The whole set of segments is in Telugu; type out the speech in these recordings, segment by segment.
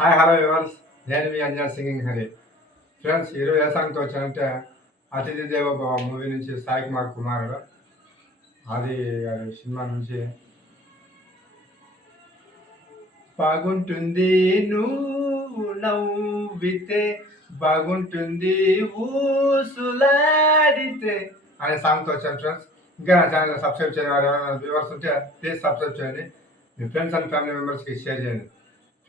హాయ్ హలో వివర్స్ నేను మీ అంజన్ సింగింగ్ హరి. ఫ్రెండ్స్ ఈరోజు ఏ సాంగ్తో వచ్చానంటే అతిథి దేవభవ మూవీ నుంచి సాయి కుమార్ కుమారుడు అది అది సినిమా నుంచి. బాగుంటుంది నువ్వు నవ్వితే బాగుంటుంది ఊసులాడితే అనే సాంగ్తో వచ్చాను ఫ్రెండ్స్ ఇంకా నా ఛానల్ సబ్స్క్రైబ్ చేయని వారు ఎవరైనా వ్యూవర్స్ ఉంటే ప్లీజ్ సబ్స్క్రైబ్ చేయండి. మీ ఫ్రెండ్స్ అండ్ ఫ్యామిలీ మెంబర్స్కి షేర్ చేయండి.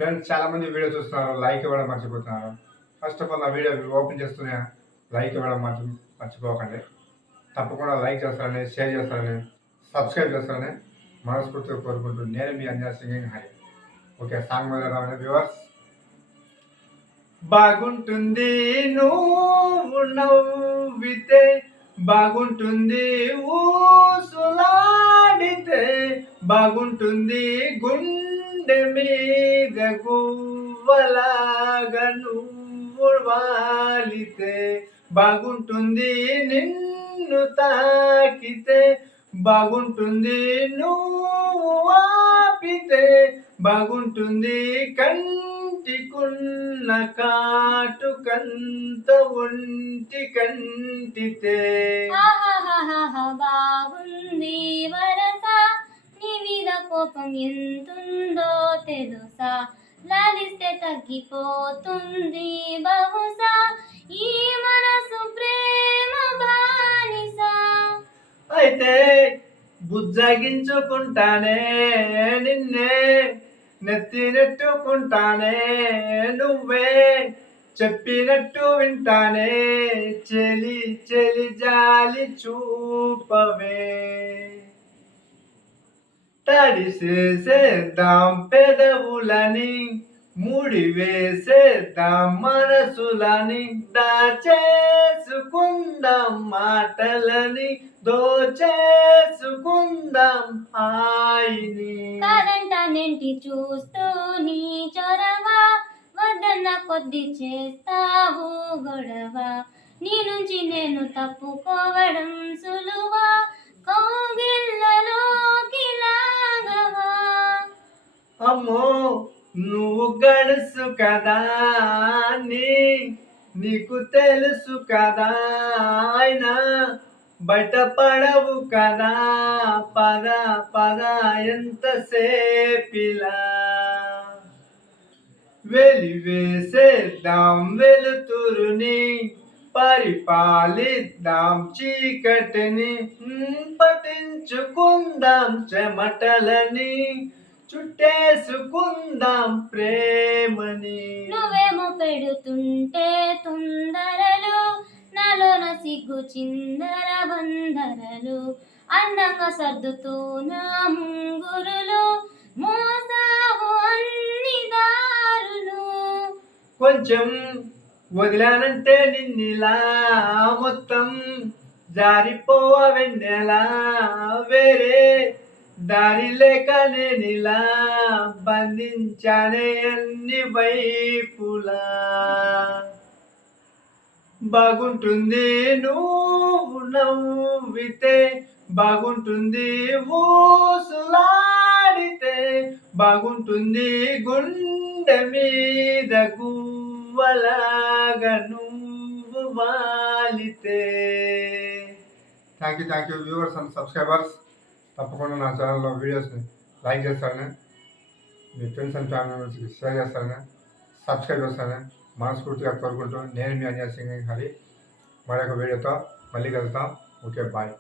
ఫ్రెండ్స్ చాలా మంది వీడియో చూస్తున్నారు లైక్ ఇవ్వడం మర్చిపోతున్నారు. ఫస్ట్ ఆఫ్ ఆల్ నా వీడియో ఓపెన్ చేస్తూనే లైక్ ఇవ్వడం మర్చి మర్చిపోకండి. తప్పకుండా లైక్ చేస్తారని షేర్ చేస్తారని సబ్స్క్రైబ్ చేస్తారని మనస్ఫూర్తిగా కోరుకుంటూ నేను మీ Anja singing high. Okay song మీద వ్యూవర్స్. బాగుంటుంది నువ్వు నవ్వితే బాగుంటుంది ఊసులాడితే బాగుంటుంది గుండె మీద గువ్వలాగా వాలితే బాగుంటుంది నిన్ను తాకితే బాగుంటుంది నువ్వు ఆపితే బాగుంటుంది కంటికున్న కాటుకంత ఒంటి కంటితే. బాగుంది వరస. కోపం ఎంతుందో తెలుసా? లాలిస్తే తగ్గిపోతుంది బహుశా. ఈ మనసు ప్రేమ బానిస. అయితే బుజ్జగించుకుంటానే నిన్నే నెత్తి నెట్టుకుంటానే నువ్వే. చెప్పినట్టు వింటానే చెలి చెలి జాలి చూపవే. తడిసేసేద్దాం పెదవులని ముడి వేసేద్దాం మనసులని దాచేసుకుందాం మాటలని దోచేసుకుందాం హాయిని కరెంటనింటి చూస్తూ నీ చొరవ? వద్దన్న కొద్ది చేస్తావు గొడవ? నీ నుంచి నేను తప్పుకోవడం సులువా? కౌగిళ్ళలోకి అమ్మో నువ్వు గడుసు కదా నీకు తెలుసు కదా అయినా బయటపడవు కదా పద పద ఎంతసేపిలా. వెలివేసేద్దాం వెలుతురుని పరిపాలిద్దాం చీకటిని పఠించుకుందాం చెమటలని. చుట్టేసుకుందాం ప్రేమని. నువ్వేమో పెడుతుంటే తొందరలు నాలోన సిగ్గు చిందర బందరలు. అందంగా సర్దుతూ నా ముంగురులు మోసావు అన్ని దారులు. కొంచెం వదిలానంటే నిన్నిలా మొత్తం జారిపోవ వెన్నెలా వేరే దారి లేక నేనిలా బంధించానే అన్ని వైపులా. బాగుంటుంది నువ్వు నవ్వితే బాగుంటుంది ఊసులాడితే బాగుంటుంది గుండె మీద గువ్వలాగా నువ్వు వాలితే. Thank you thank you viewers and subscribers తప్పకుండా నా ఛానల్లో వీడియోస్ని లైక్ చేస్తాను మీ ఫ్రెండ్స్ అండ్ ఫ్యామిలీ మెంబర్స్కి షేర్ చేస్తాను సబ్స్క్రైబ్ చేస్తాను మనస్ఫూర్తిగా కోరుకుంటూ నేను మీ అంజనా సింగ్ హరి. మరొక వీడియోతో మళ్ళీ కలుద్దాం. Okay bye.